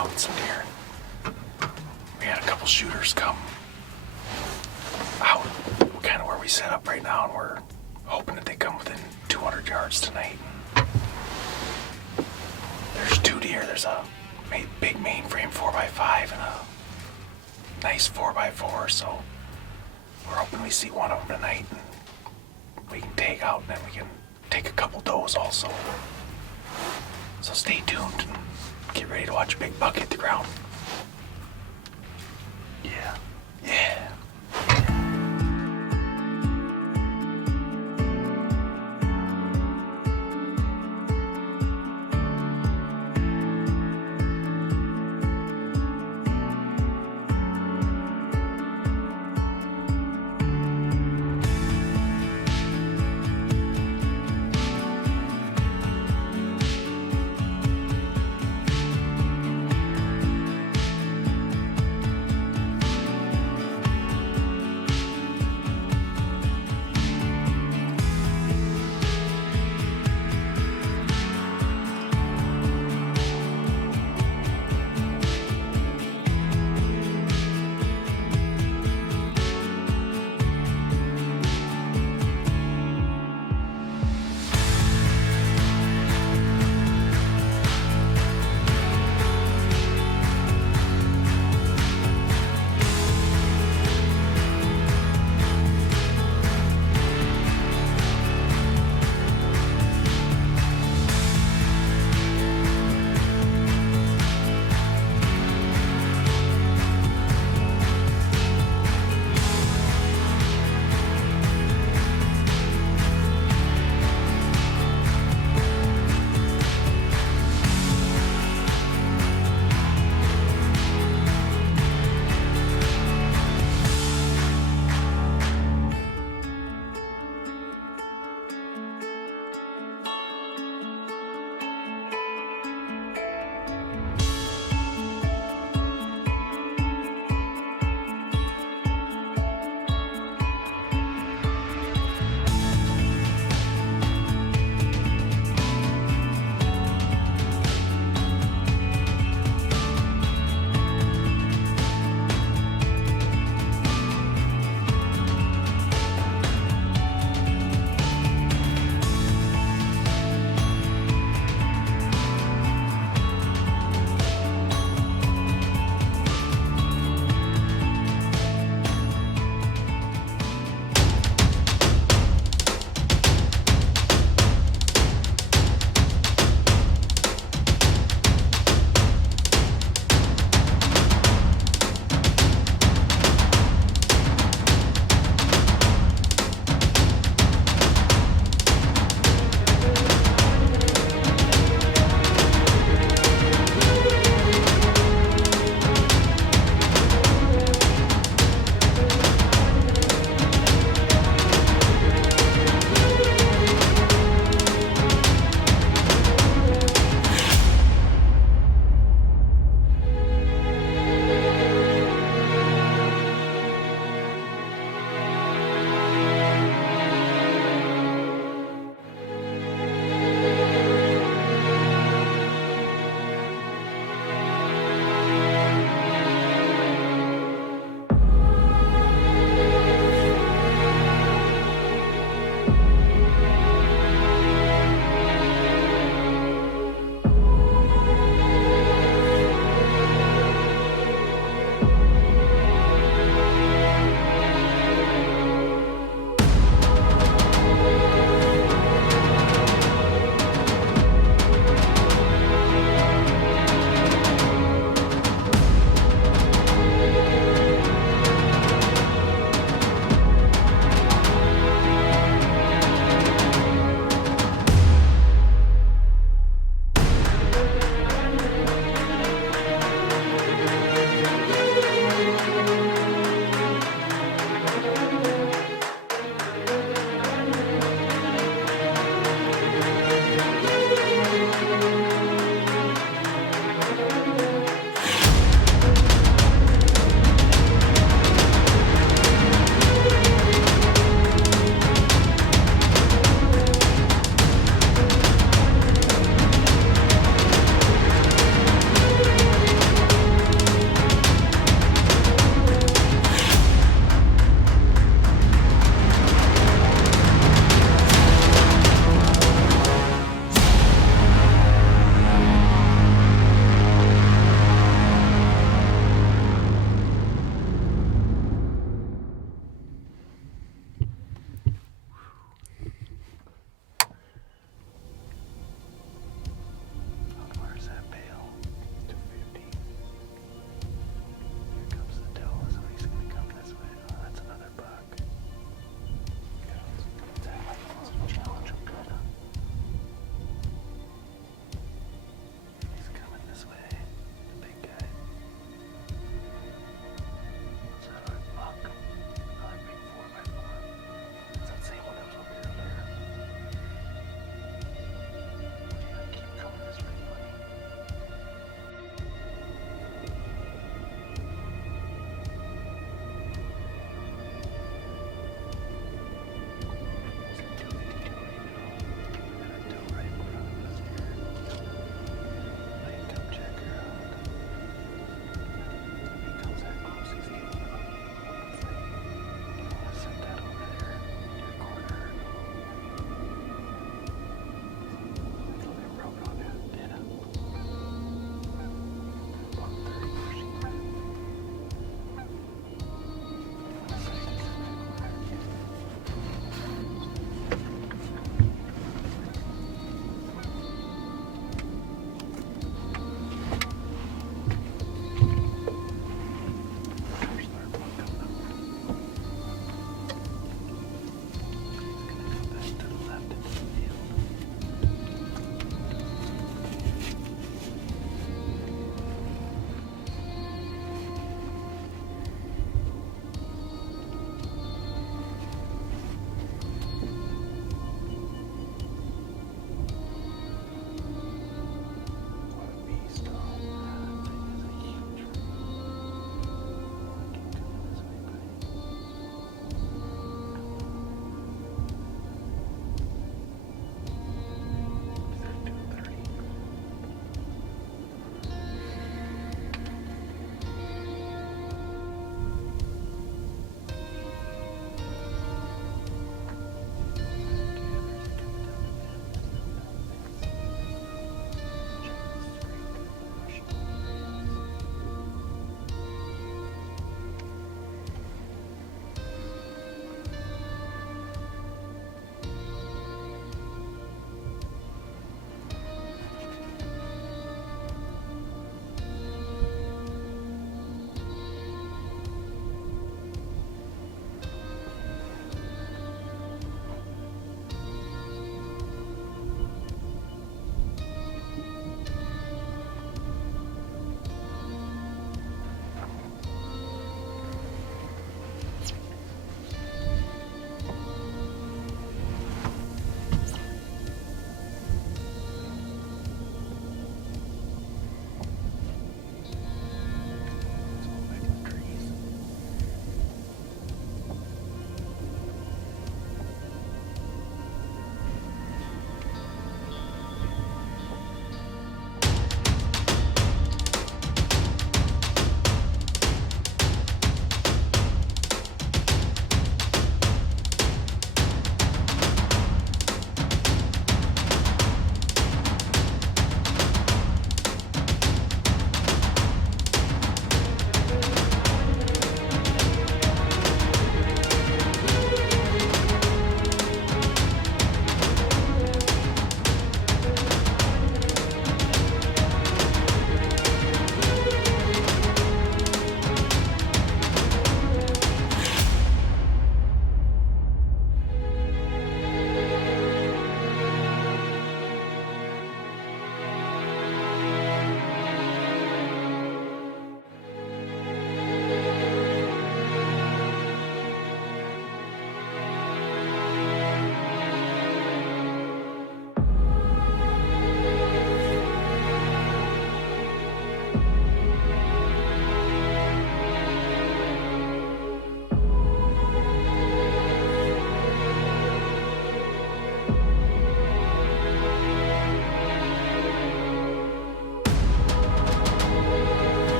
counting some deer. We had a couple shooters come out kind of where we set up right now, and we're hoping that they come within 200 yards tonight. There's 2 deer. There's a big mainframe 4x5 and a nice 4x4, so we're hoping we see one of them tonight and we can take out, and then we can take a couple does also. So stay tuned and get ready to watch a big buck hit the ground. Yeah. Yeah.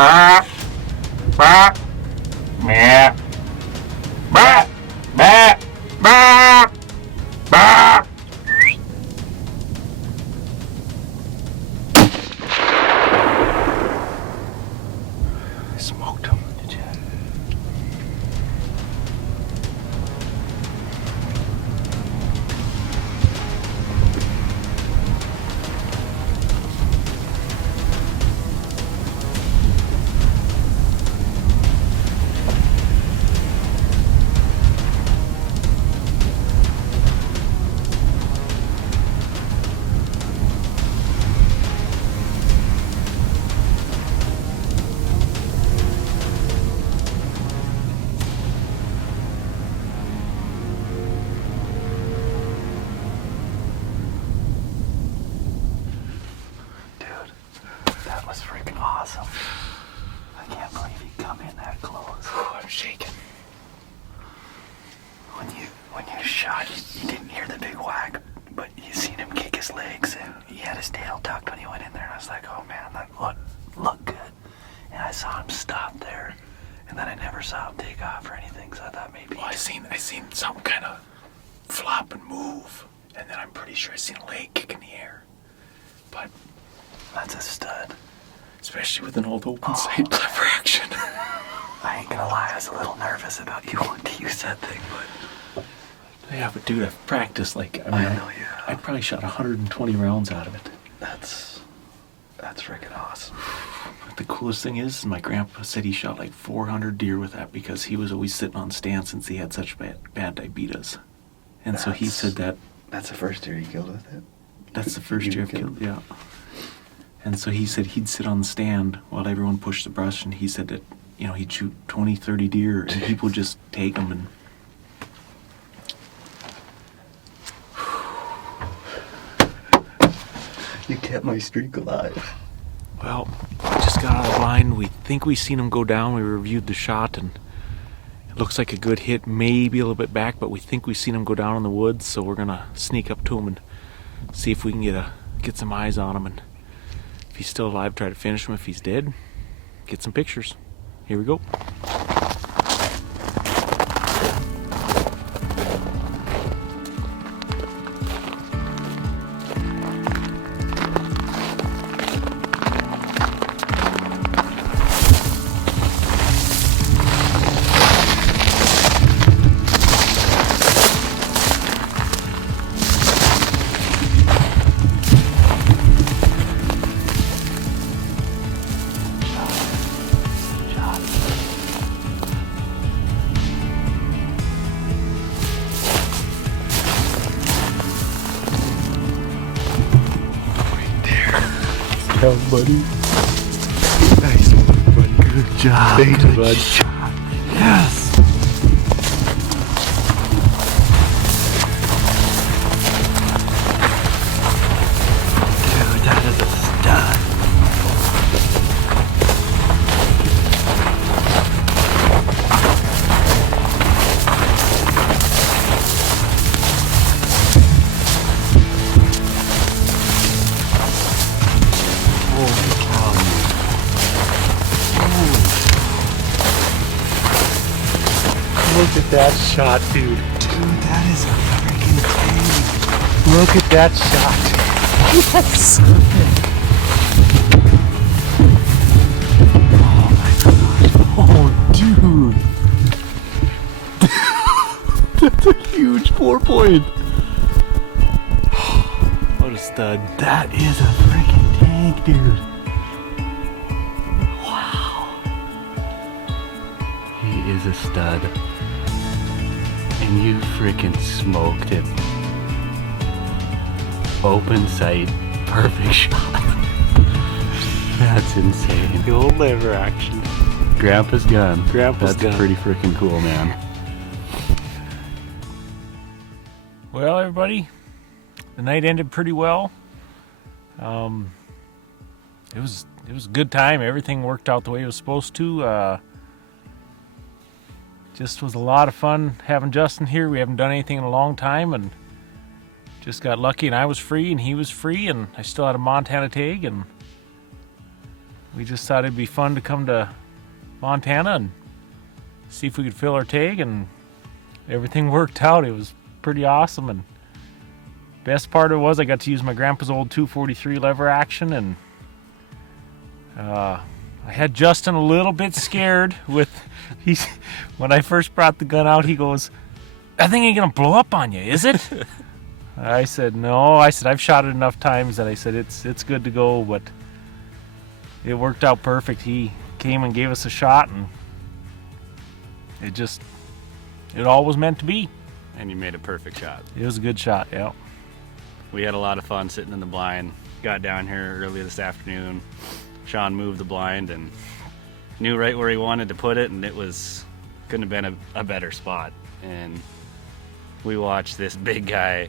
Bah, bah, meh, bah, bah, bah, bah. I smoked him, did you? That was freaking awesome. I can't believe you come in that close. I'm shaking. When you shot, you didn't hear the big whack, but you seen him kick his legs and he had his tail tucked when he went in there. And I was like, oh man, that looked good. And I saw him stop there, and then I never saw him take off or anything. So I thought maybe. Well, I seen something kind of flop and move, and then I'm pretty sure I seen a leg kick in the air. But that's a stud. Especially with an old open sight lever action. I ain't gonna lie, I was a little nervous about you wanting to use that thing, but... Yeah, but dude, I've practiced, like, I know, yeah. I probably shot 120 rounds out of it. That's freaking awesome. But the coolest thing is, my grandpa said he shot like 400 deer with that because he was always sitting on stand since he had such bad diabetes. And so he said that... That's the first deer he killed with it? That's the first deer I've killed, yeah. And so he said he'd sit on the stand while everyone pushed the brush, and he said that, you know, he'd shoot 20, 30 deer, and people just take them and... You kept my streak alive. Well, we just got out of the blind. We think we seen him go down. We reviewed the shot, and it looks like a good hit, maybe a little bit back, but we think we seen him go down in the woods, so we're gonna sneak up to him and see if we can get some eyes on him, and if he's still alive, try to finish him. If he's dead, get some pictures. Here we go. Down, buddy. Nice one, buddy. Good job. Thank you, bud. Shot. Yes. Dude, that is a stud. Look at that shot, dude. Dude, that is a freaking thing. Look at that shot. Yes. Oh my gosh. Oh, dude. That's a huge 4-point. What a stud. That is a freaking tank, dude. Wow. He is a stud. And you freaking smoked it. Open sight, perfect shot. That's insane. The old lever action. Grandpa's gun. That's pretty freaking cool, man. Well, everybody, the night ended pretty well. It was a good time. Everything worked out the way it was supposed to. Just was a lot of fun having Justin here. We haven't done anything in a long time, and just got lucky, and I was free and he was free, and I still had a Montana tag, and we just thought it'd be fun to come to Montana and see if we could fill our tag, and everything worked out. It was pretty awesome, and best part of it was I got to use my grandpa's old 243 lever action, and I had Justin a little bit scared with when I first brought the gun out. He goes, "That thing ain't gonna blow up on you, is it?" I said, "No." I said, "I've shot it enough times that I said it's good to go." But it worked out perfect. He came and gave us a shot, and it all was meant to be. And you made a perfect shot. It was a good shot, yeah. We had a lot of fun sitting in the blind. Got down here early this afternoon. Sean moved the blind and knew right where he wanted to put it, and it couldn't have been a better spot. And we watched this big guy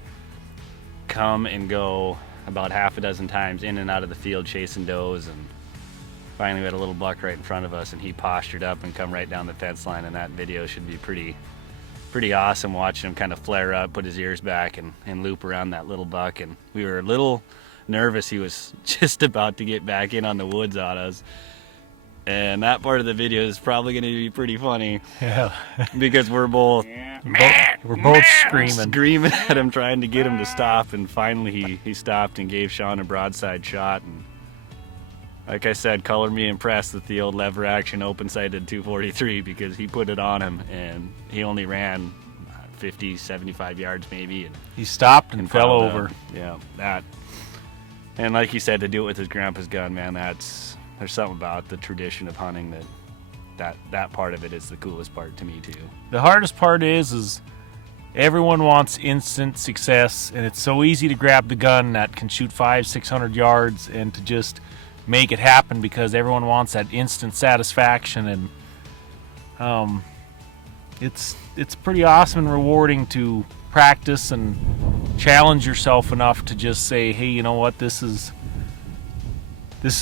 come and go about half a dozen times in and out of the field chasing does, and finally we had a little buck right in front of us, and he postured up and come right down the fence line, and that video should be pretty awesome, watching him kind of flare up, put his ears back, and loop around that little buck. And we were a little nervous he was just about to get back in on the woods on us, and that part of the video is probably going to be pretty funny. Yeah. Because we're both screaming at him, trying to get him to stop, and finally he stopped and gave Sean a broadside shot. And like I said, color me impressed with the old lever action open-sighted 243, because he put it on him, and he only ran 50, 75 yards maybe. And he stopped and fell over. Yeah, that. And like you said, to do it with his grandpa's gun, man, there's something about the tradition of hunting that part of it is the coolest part to me too. The hardest part is everyone wants instant success, and it's so easy to grab the gun that can shoot 500-600 yards and to just make it happen, because everyone wants that instant satisfaction. And it's pretty awesome and rewarding to practice and challenge yourself enough to just say, hey, you know what, this is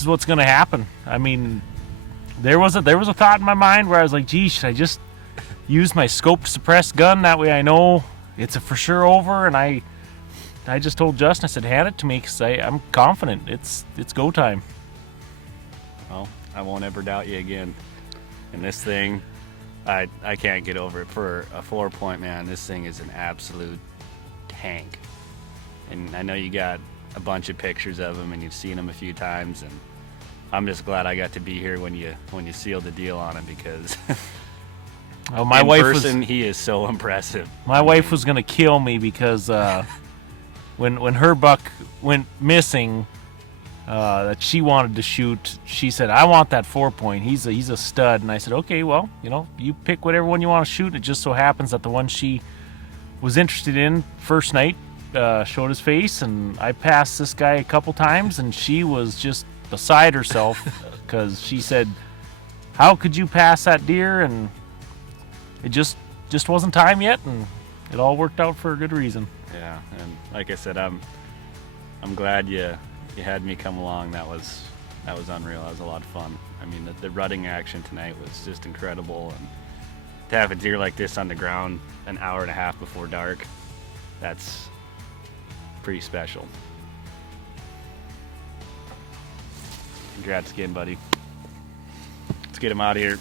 what's going to happen. I mean, there was a thought in my mind where I was like, gee, should I just use my scope suppressed gun? That way I know it's a for sure over. And I just told Justin, I said, hand it to me, because I'm confident it's go time. Well, I won't ever doubt you again. And this thing, I can't get over it. For a 4-point, man, this thing is an absolute tank. And I know you got a bunch of pictures of him and you've seen him a few times, and I'm just glad I got to be here when you sealed the deal on him, because oh, he is so impressive. My wife was gonna kill me because when her buck went missing, that she wanted to shoot, she said, I want that 4-point. He's a stud. And I said, okay, well, you pick whatever one you want to shoot. It just so happens that the one she was interested in first night showed his face, and I passed this guy a couple times, and she was just beside herself because she said, how could you pass that deer? And it just wasn't time yet, and it all worked out for a good reason. Yeah, and like I said, I'm glad you had me come along. That was unreal. That was a lot of fun. I mean, the rutting action tonight was just incredible, and to have a deer like this on the ground an hour and a half before dark, that's pretty special. Congrats again, buddy. Let's get him out of here.